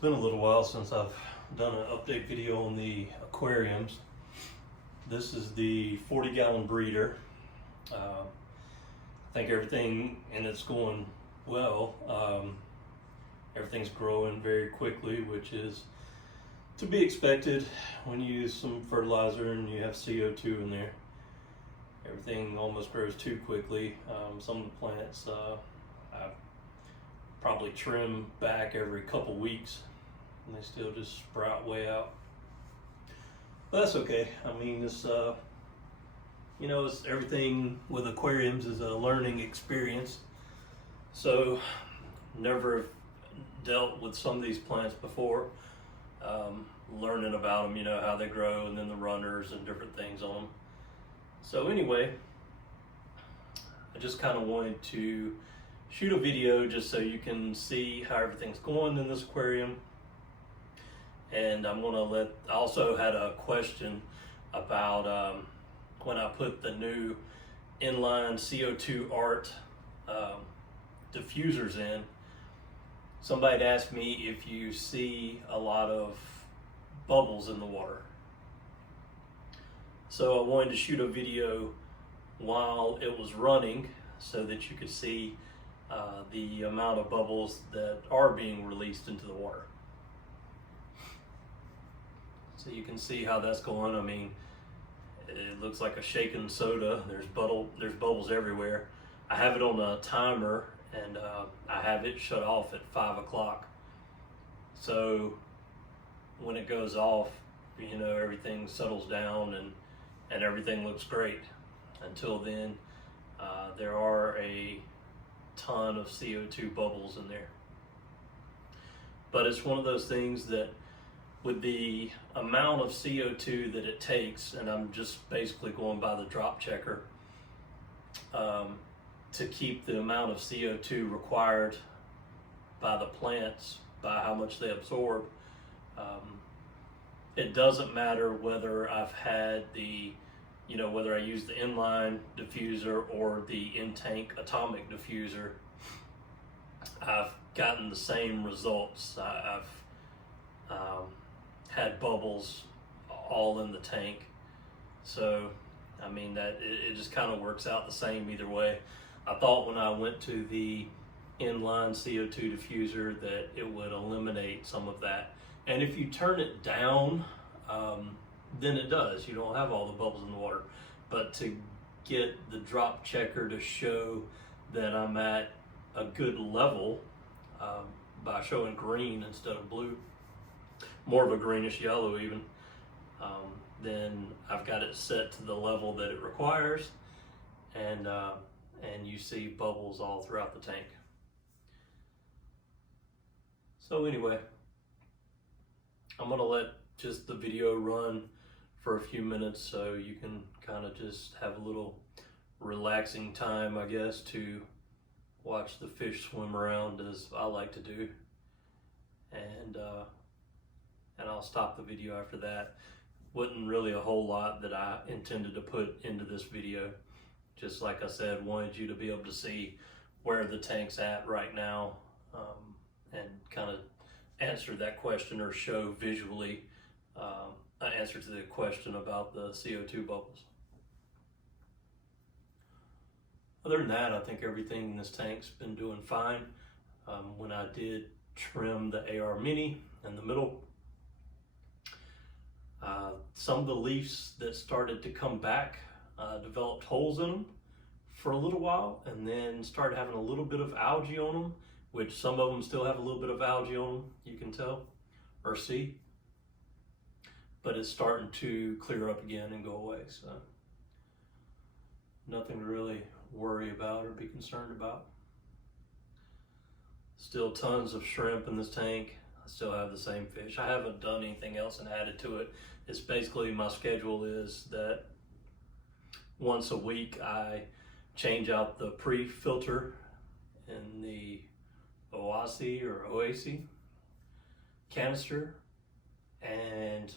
been a little while since I've done an update video on the aquariums. This is the 40-gallon breeder. I think everything in it's going well. Everything's growing very quickly, which is to be expected when you use some fertilizer and you have CO2 in there. Everything almost grows too quickly. Some of the plants I probably trim back every couple weeks and they still just sprout way out. But that's okay. I mean, it's it's everything with aquariums is a learning experience. So never dealt with some of these plants before. Learning about them, how they grow, and then the runners and different things on them. So anyway, I just kind of wanted to shoot a video just so you can see how everything's going in this aquarium. And I also had a question about when I put the new inline CO2 art diffusers in. Somebody had asked me if you see a lot of bubbles in the water. So I wanted to shoot a video while it was running so that you could see the amount of bubbles that are being released into the water. So you can see how that's going. I mean, it looks like a shaken soda. There's bubbles everywhere. I have it on a timer and I have it shut off at 5 o'clock. So when it goes off, everything settles down and everything looks great. Until then, there are a ton of CO2 bubbles in there. But it's one of those things that with the amount of CO2 that it takes, and I'm just basically going by the drop checker, to keep the amount of CO2 required by the plants, by how much they absorb, it doesn't matter whether I've had whether I use the inline diffuser or the in-tank atomic diffuser, I've gotten the same results. I've had bubbles all in the tank. So, I mean, that it just kind of works out the same either way. I thought when I went to the inline CO2 diffuser that it would eliminate some of that. And if you turn it down, then it does. You don't have all the bubbles in the water. But to get the drop checker to show that I'm at a good level by showing green instead of blue, more of a greenish yellow even, then I've got it set to the level that it requires, and you see bubbles all throughout the tank. So anyway, I'm gonna let just the video run for a few minutes so you can kind of just have a little relaxing time, I guess, to watch the fish swim around as I like to do. And I'll stop the video after that. Wasn't really a whole lot that I intended to put into this video. Just like I said, wanted you to be able to see where the tank's at right now, and kind of answer that question or show visually an answer to the question about the CO2 bubbles. Other than that, I think everything in this tank's been doing fine. When I did trim the AR Mini in the middle, some of the leaves that started to come back developed holes in them for a little while, and then started having a little bit of algae on them, which some of them still have a little bit of algae on them, you can tell or see. But it's starting to clear up again and go away, so nothing to really worry about or be concerned about. Still tons of shrimp in this tank. I still have the same fish. I haven't done anything else and added to it. It's basically, my schedule is that once a week I change out the pre-filter in the OASI canister, and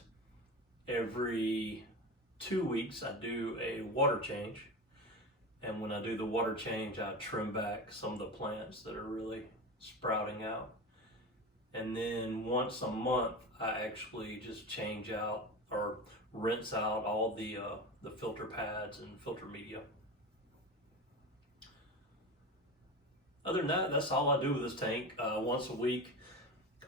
every 2 weeks I do a water change. And when I do the water change, I trim back some of the plants that are really sprouting out. And then once a month, I actually just change out or rinse out all the filter pads and filter media. Other than that, that's all I do with this tank. Once a week,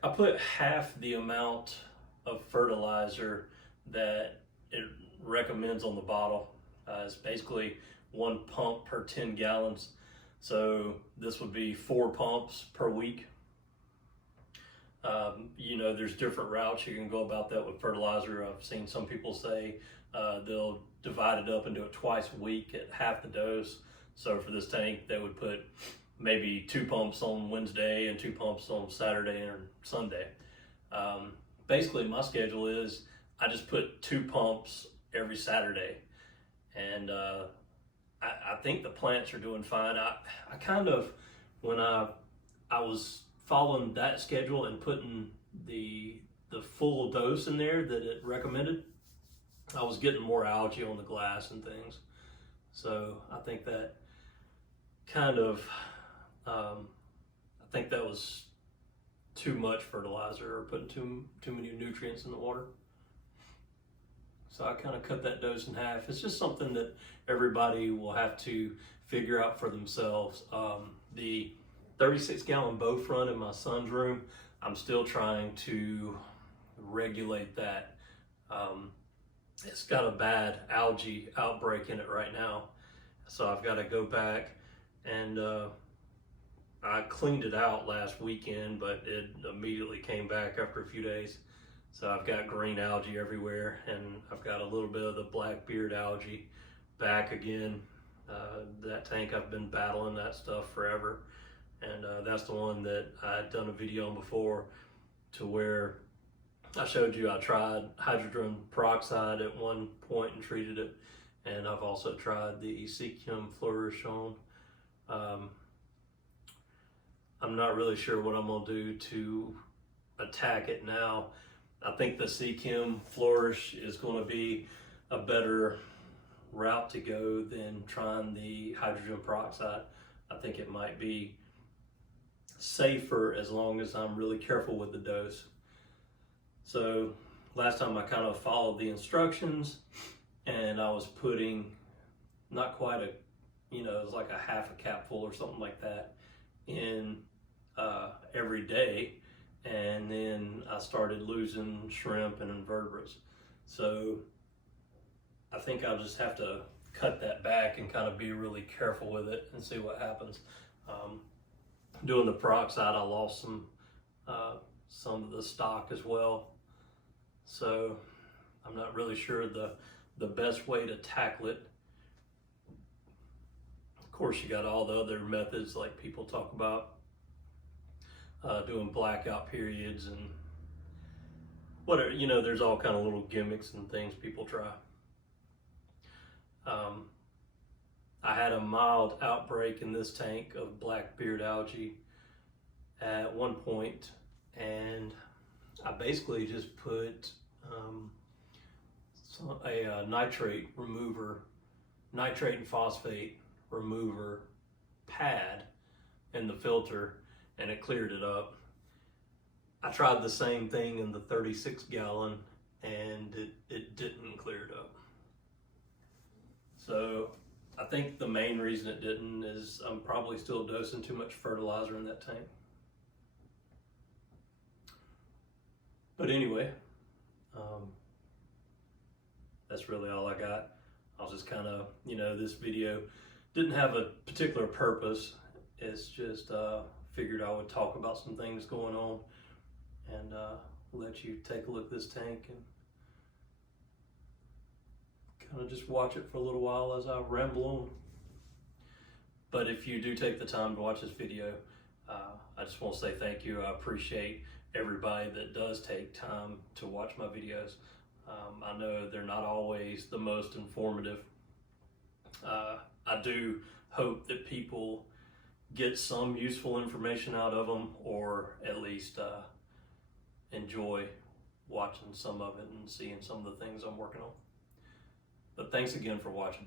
I put half the amount of fertilizer that it recommends on the bottle. It's basically 1 pump per 10 gallons. So this would be 4 pumps per week. You know, there's different routes you can go about that with fertilizer. I've seen some people say they'll divide it up and do it twice a week at half the dose. So for this tank, they would put maybe 2 pumps on Wednesday and 2 pumps on Saturday and Sunday. Basically, my schedule is I just put 2 pumps every Saturday, and I think the plants are doing fine. I kind of, when I was following that schedule and putting the full dose in there that it recommended, I was getting more algae on the glass and things. So I think that kind of, I think that was too much fertilizer or putting too many nutrients in the water. So I kind of cut that dose in half. It's just something that everybody will have to figure out for themselves. The 36-gallon bow front in my son's room, I'm still trying to regulate that. It's got a bad algae outbreak in it right now. So I've got to go back and I cleaned it out last weekend, but it immediately came back after a few days. So I've got green algae everywhere, and I've got a little bit of the black beard algae back again. That tank, I've been battling that stuff forever. And that's the one that I had done a video on before, to where I showed you I tried hydrogen peroxide at one point and treated it. And I've also tried the aquarium flourish on. I'm not really sure what I'm gonna do to attack it now. I think the aquarium flourish is gonna be a better route to go than trying the hydrogen peroxide. I think it might be safer as long as I'm really careful with the dose. So last time I kind of followed the instructions, and I was putting not quite a, you know, it was like a half a capful or something like that in every day. And then I started losing shrimp and invertebrates. So I think I'll just have to cut that back and kind of be really careful with it and see what happens. Doing the peroxide, I lost some of the stock as well. So I'm not really sure the best way to tackle it. Of course, you got all the other methods like people talk about, doing blackout periods and whatever, you know, there's all kind of little gimmicks and things people try. I had a mild outbreak in this tank of black beard algae at one point, and I basically just put a nitrate remover, nitrate and phosphate remover pad in the filter, and it cleared it up. I tried the same thing in the 36-gallon, and it didn't clear it up. So I think the main reason it didn't is I'm probably still dosing too much fertilizer in that tank. But anyway, that's really all I got. I was just kind of, you know, this video didn't have a particular purpose. It's just figured I would talk about some things going on and let you take a look at this tank and kind of just watch it for a little while as I ramble on. But if you do take the time to watch this video, I just want to say thank you. I appreciate everybody that does take time to watch my videos. I know they're not always the most informative. I do hope that people get some useful information out of them, or at least enjoy watching some of it and seeing some of the things I'm working on. But thanks again for watching.